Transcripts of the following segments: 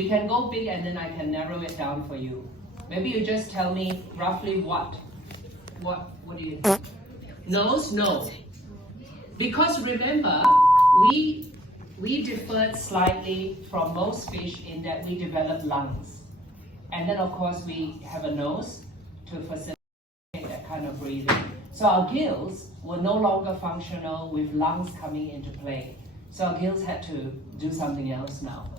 We can go big and then I can narrow it down for you. Maybe you just tell me roughly what do you think? Nose? No. Because remember, we differed slightly from most fish in that we develop lungs. And then of course we have a nose to facilitate that kind of breathing. So our gills were no longer functional with lungs coming into play. So our gills had to do something else now.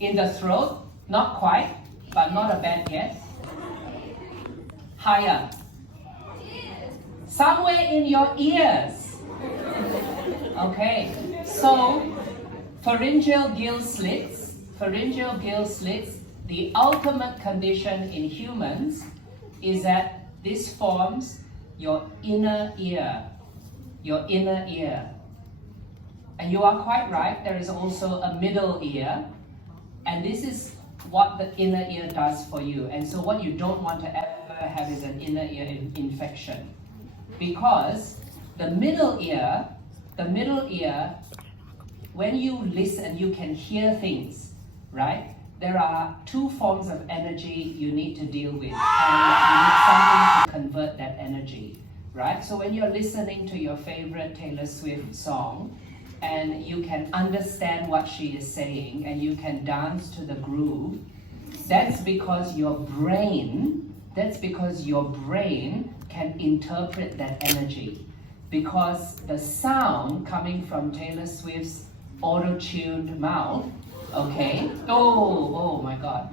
In the throat, not quite, but not a bad guess. Higher. Somewhere in your ears. Okay, so pharyngeal gill slits, the ultimate condition in humans is that this forms your inner ear. And you are quite right, there is also a middle ear, and this is what the inner ear does for you. And so what you don't want to ever have is an inner ear infection. Because the middle ear, when you listen, you can hear things, right? There are two forms of energy you need to deal with, and you need something to convert that energy, right? So when you're listening to your favorite Taylor Swift song, and you can understand what she is saying, and you can dance to the groove, that's because your brain can interpret that energy. Because the sound coming from Taylor Swift's auto-tuned mouth, okay? Oh my God.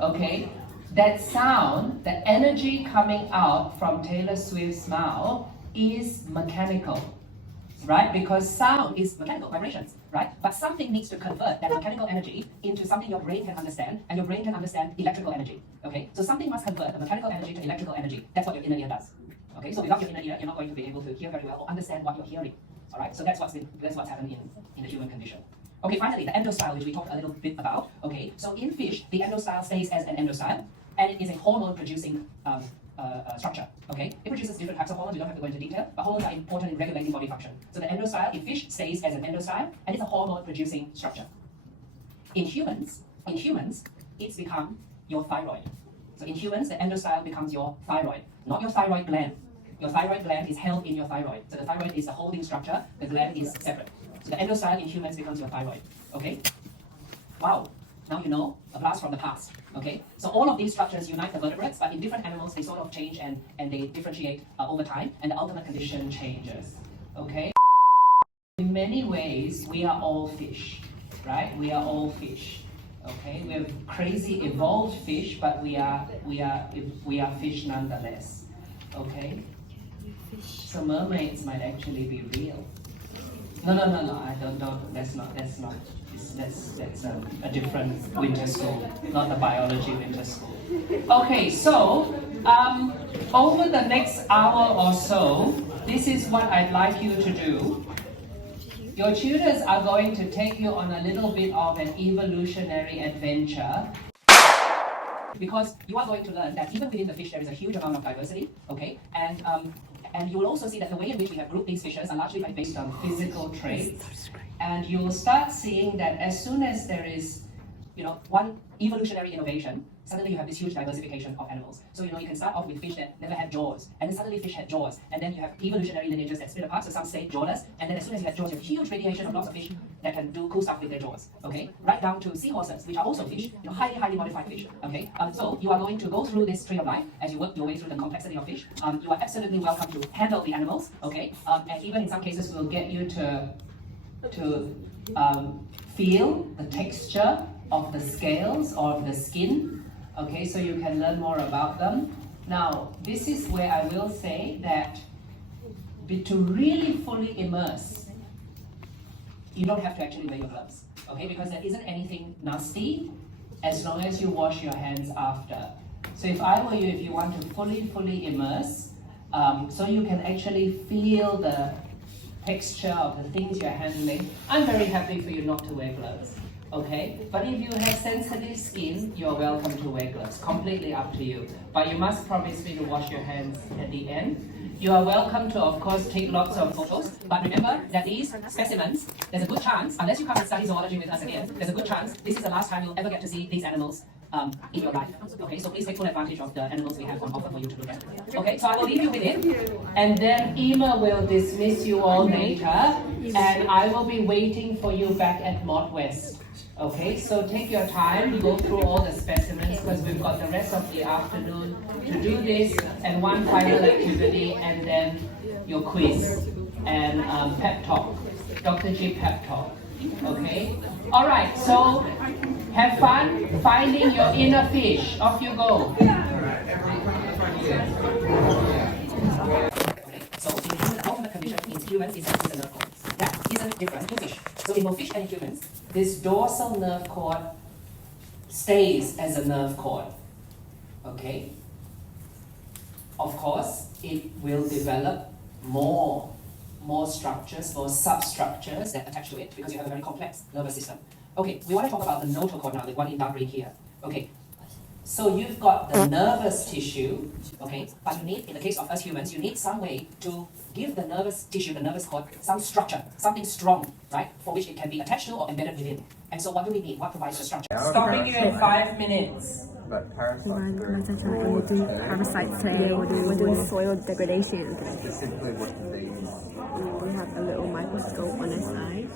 Okay? That sound, the energy coming out from Taylor Swift's mouth is mechanical, right? Because sound is mechanical vibrations, right? But something needs to convert that mechanical energy into something your brain can understand, and your brain can understand electrical energy, okay? So something must convert the mechanical energy to electrical energy. That's what your inner ear does. Okay, so without your inner ear, you're not going to be able to hear very well or understand what you're hearing. All right, so that's what's happening in the human condition. Okay, finally, the endostyle, which we talked a little bit about. Okay, so in fish, the endostyle stays as an endostyle, and it is a hormone-producing structure. Okay, it produces different types of hormones. We don't have to go into detail, but hormones are important in regulating body function. So the endostyle in fish stays as an endostyle, and it's a hormone-producing structure. In humans, it's become your thyroid. So in humans, the endostyle becomes your thyroid, not your thyroid gland. Your thyroid gland is held in your thyroid. So the thyroid is the holding structure, the gland is separate. So the endostyle in humans becomes your thyroid. Okay? Wow. Now you know, a blast from the past. Okay? So all of these structures unite the vertebrates, but in different animals, they sort of change and they differentiate over time, and the ultimate condition changes. Okay? In many ways, we are all fish, right? We are all fish. Okay? We're crazy evolved fish, but we are fish nonetheless. Okay? So mermaids might actually be real. No, I don't, that's a different winter school, not the biology winter school. Okay, so over the next hour or so, this is what I'd like you to do. Your tutors are going to take you on a little bit of an evolutionary adventure, because you are going to learn that even within the fish there is a huge amount of diversity, okay? And you will also see that the way in which we have grouped these fishes are largely based on physical traits. And you will start seeing that as soon as there is, one evolutionary innovation, suddenly you have this huge diversification of animals. So, you can start off with fish that never had jaws, and then suddenly fish had jaws, and then you have evolutionary lineages that split apart, so some stay jawless, and then as soon as you have jaws, you have huge radiation of lots of fish that can do cool stuff with their jaws, okay? Right down to seahorses, which are also fish, highly, highly modified fish, okay? So you are going to go through this tree of life as you work your way through the complexity of fish. You are absolutely welcome to handle the animals, okay? And even in some cases, we'll get you to feel the texture of the scales or of the skin. Okay, so you can learn more about them. Now, this is where I will say that to really fully immerse, you don't have to actually wear your gloves, okay? Because there isn't anything nasty as long as you wash your hands after. So if I were you, if you want to fully immerse, so you can actually feel the texture of the things you're handling, I'm very happy for you not to wear gloves. Okay, but if you have sensitive skin, you're welcome to wear gloves. Completely up to you. But you must promise me to wash your hands at the end. You are welcome to, of course, take lots of photos. But remember that these specimens, there's a good chance, unless you come and study zoology with us again, there's a good chance this is the last time you'll ever get to see these animals in your life. Okay, so please take full advantage of the animals we have on offer for you to look at. Okay, so I will leave you with it. And then Emma will dismiss you all later. And I will be waiting for you back at Mod West. Okay, so take your time, go through all the specimens because we've got the rest of the afternoon to do this and one final activity and then your quiz and pep talk, Dr. G pep talk. Okay, all right, so have fun finding your inner fish. Off you go. So in the ultimate condition means humans is a nerve cord. That isn't different to fish. So in both fish and humans, this dorsal nerve cord stays as a nerve cord. Okay? Of course, it will develop more structures, more substructures that attach to it because you have a very complex nervous system. Okay, we want to talk about the notochord cord now, the one in dark green here. Okay, so you've got the nervous tissue, okay, but you need, in the case of us humans, you need some way to give the nervous tissue, the nervous cord, some structure, something strong, right, for which it can be attached to or embedded within. And so what do we need? What provides the structure? Stopping you in 5 minutes. But we're doing parasites today. We're doing soil degradation. Specifically what they We have a little microscope on the side.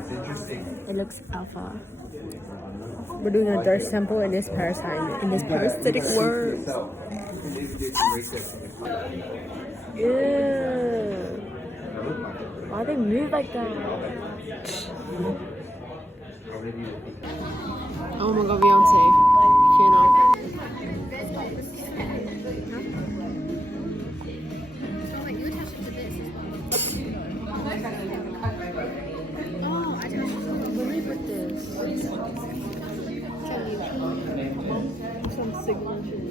It's interesting. It looks alpha. We're doing a dirt sample in this parasite, in this parasitic worm. Ew. Why they move like that? Oh my god, Beyonce. You know. Let me put this. Some signatures.